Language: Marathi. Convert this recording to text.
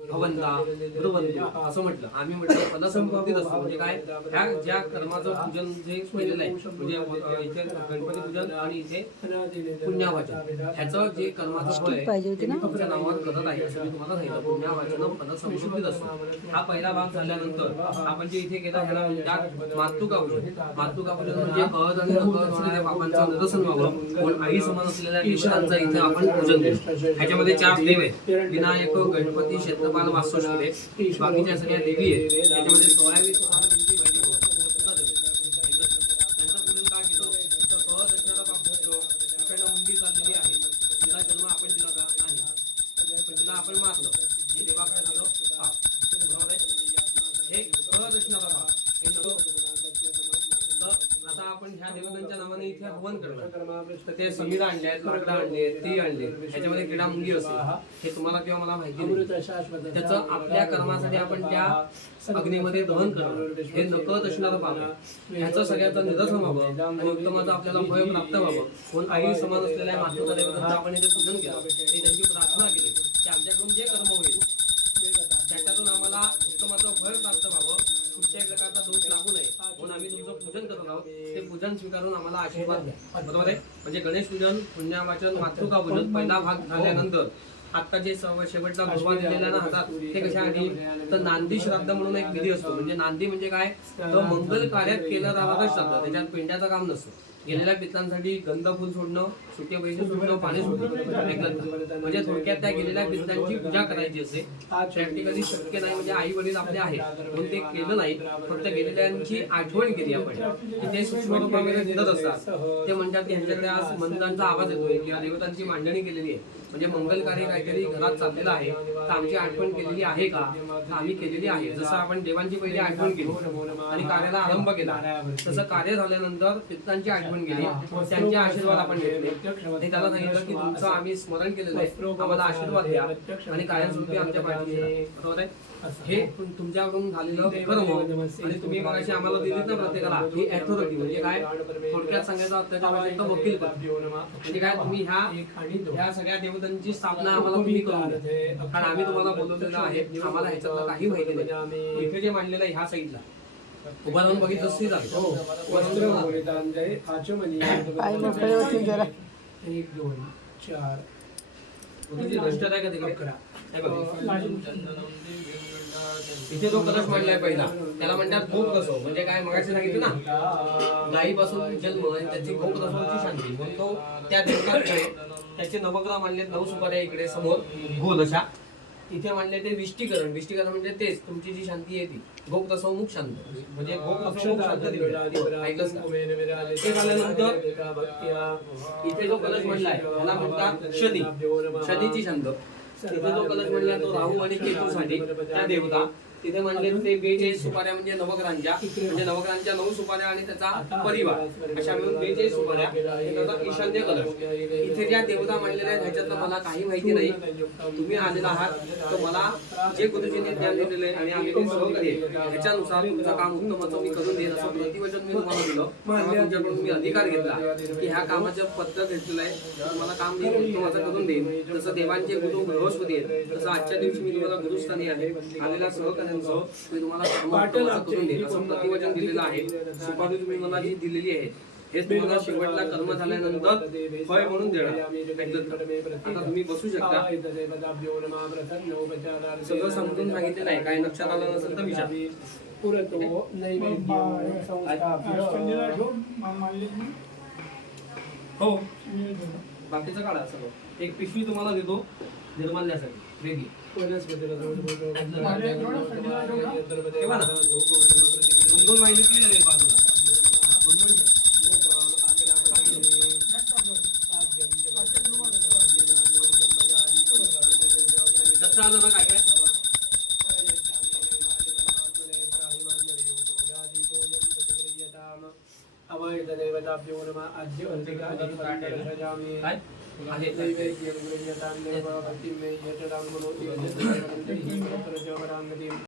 भवंता भ्रुवंतू असं म्हटलं आम्ही म्हटलं फलसमृद्धीत असतो म्हणजे काय ह्या ज्या कर्माचं पूजन जे केलेलं आहे म्हणजे इथे गणपती पूजन आणि इथे पुण्यावाचन ह्याचं जे कर्माचं फळ आहे ते? मी तुमच्या नावावर करत आहे असं मी तुम्हाला सांगितलं पुण्यावाचन फलसमृद्धीत असतो हा पहिला भाग झाल्यानंतर आपण जे इथे केला ह्याला म्हणतात मातृका पूजन मातृका पूजन म्हणजे अहद आणि नकळत होणाऱ्या पापांचं निरसन व्हावं म्हणून आई समान असलेल्या देवतांचं इथे आपण पूजन करू ह्याच्यामध्ये चार देव आहेत विनायक गणपती क्षेत्रपाल वास्तुष्पदे बाकीच्या सगळ्या देवी आहेत. त्याच्यामध्ये सोळावी तुम्हाला तुमची बहिणी त्यांचं केलं? तर सहज असणारा बाप तिकडनं मुंगी चाललेली आहे. तिला जन्म आपण दिला का? नाही. पण तिला आपण मारलं. हे देवाकडे झालं पाप. हे सहज असणारा बाप आपण ह्या देवतांच्या नावाने इथे हवन करणार. तर ते समीर आणले आहेत आणले ते ती आणले त्याच्यामध्ये क्रीडा मुंगी असेल. हे तुम्हाला किंवा मला माहिती नाही. त्याचं आपल्या कर्मासाठी आपण त्या अग्नीमध्ये दहन करणार. हे नकळत असणारं पाप ह्याचं सगळ्याचं निदर्शन व्हावं आणि उत्तमाचं आपल्याला फळ प्राप्त व्हावं. म्हणून आई समान असलेल्या मातृका देवतांचं आपण इथे पूजन केलं ते त्यांची प्रार्थना केली. की आमच्याकडून जे कर्म होईल त्याच्यातून आम्हाला उत्तमाचं फळ प्राप्त व्हावं. प्रकारचा दोष लागू नये. म्हणून आम्ही तुमचं पूजन करत आहोत. ते पूजन स्वीकारून आम्हाला आशीर्वाद द्या. बरोबर आहे? म्हणजे गणेश पूजन पुण्यावाचन मातृका पूजन पहिला भाग झाल्यानंतर आता जे शेवटचा भगवान दिलेला ना हातात ते कशासाठी तर नांदी श्राद्ध म्हणून एक विधी असतो. म्हणजे नांदी म्हणजे काय? तर मंगल कार्यात केलं जाणारच श्राद्ध. त्याच्यात पेंड्याचं काम नसतं. गेलेल्या पित्रांसाठी गंध फुल सोडणं सुके पैसे सोडणं पाणी सोडणं? म्हणजे थोडक्यात त्या गेलेल्या पित्रांची पूजा करायची असते प्रॅक्टिकली शक्य नाही म्हणजे आई वडील आपले आहेत म्हणून ते केलं नाही. फक्त गेलेल्यांची आठवण केली आपण. की ते सूक्ष्म रूपामध्ये दिसत असतात. ते म्हणतात की ह्यांच्याकडे आज मंत्रांचा आवाज येतोय किंवा देवतांची मांडणी केलेली आहे. म्हणजे मंगल कार्य काहीतरी घरात चाललेलं आहे. तर आमची आठवण केलेली आहे का? आम्ही केलेली आहे. जसं आपण देवांची पहिली आठवण केली आणि कार्याला आरंभ केला. तसं कार्य झाल्यानंतर पित्रांची आठवण केली त्यांचे आशीर्वाद आपण घेतले. आणि त्याला सांगितलं की तुमचं आम्ही स्मरण केलेलं आहे. आम्हाला आशीर्वाद द्या. आणि कायमस्वरूपी आमच्या पाठीशी राहा. बरोबर आहे? हे तुम- तुमच्याकडून झालेलं कर्म आणि तुम्ही मगाशी आम्हाला दिलीत ना प्रत्येकाला. ही अथॉरिटी म्हणजे काय? थोडक्यात सांगायचं अत्याच्या वकील म्हणजे काय तुम्ही ह्या ह्या सगळ्या देवतांची स्थापना आम्हाला तुम्ही करून द्या. कारण आम्ही तुम्हाला बोलवलेलं आहे. आम्हाला ह्याच्यातलं काही माहिती नाही. इथे जे मांडलेलं आहे ह्या साईडला. उभा राहून बघितलं तरी चालेल पाय मोकळे होतील जरा. एक दोन चार. तुझी रजिस्टर आहे का तिकडे हे बघ. इथे जो कलश मांडलाय पहिला त्याला म्हणतात भोग रसो म्हणजे काय मगाशी सांगितलं ना? गायीपासून जन्म आणि त्याची भोग रसोची शांती. म्हणून तो त्या देवतांकडे त्याचे नवग्रह मांडलेत नऊ सुपाऱ्या इकडे समोर. गोल अशा. इथे मांडले ते विष्टीकरण. विष्टीकरण म्हणजे तेच तुमची जी शांती आहे ती. भोग रसो मुख शांत. म्हणजे भोग रसो मुख शांत दिलं ऐकलंच का? ते झाल्यानंतर इथे जो कलश म्हणलाय त्याला म्हणतात शनी. शनीची छंद तिथे जो कलश म्हणला तो राहू आणि केतूसाठी त्या देवता तिथे म्हणले ते बेचाळीस सुपाऱ्या म्हणजे नवग्रहांच्या म्हणजे नवग्रहांच्या नऊ सुपाऱ्या आणि त्याचा परिवार. अशा मिळून बेचाळीस सुपाऱ्या ईशान्य कलश इथे ज्या देवता मांडलेल्या आहेत ह्याच्यातलं मला काही माहिती नाही. तुम्ही आलेला आहात तर मला जे गुरुजींनी ज्ञान दिलेलं आहे आणि आम्ही ते सहकार्य ह्याच्यानुसार तुमचं काम उत्तमाचं मी करून देईन असं मी तुम्हाला दिलं. तुमच्याकडून मी अधिकार घेतला की ह्या कामाचं पत्र घेतलेलं आहे. तुम्हाला काम मी उत्तमाचं करून देईन. जसं देवांचे गुरु बृहस्पती आहेत तसं आजच्या दिवशी मी तुम्हाला गुरुस्थानी आहे आलेल्या सहकार्यांसह मी तुम्हाला करून देईन. असं प्रतिवचन दिलेलं आहे. सुपारी तुम्ही मला जी दिलेली आहे हेच तुम्हाला शेवटला कर्म झाल्यानंतर फळ म्हणून देणार? आता तुम्ही बसू शकता. सगळं समजून सांगितलेलं आहे काय लक्षात आलं नसेल तर विचार. पुरतो नैवेद्य संस्थाप्य हो बाकीचं काढा सगळं एक पिशवी तुम्हाला देतो निर्माल्यासाठी वेगळी ठेवा ना. दोन दोन वाहिली की लागेल बाजूला दोन दोन ठेवा. लक्षात आलं ना काय काय अवैधदेवताभ्यो नमः अद्य अन्तिकाधिपतिं काय आहे नैवेद्यं गृह्यतां देव भक्तिं मे यतदां मनोति यतदां प्रचोदयां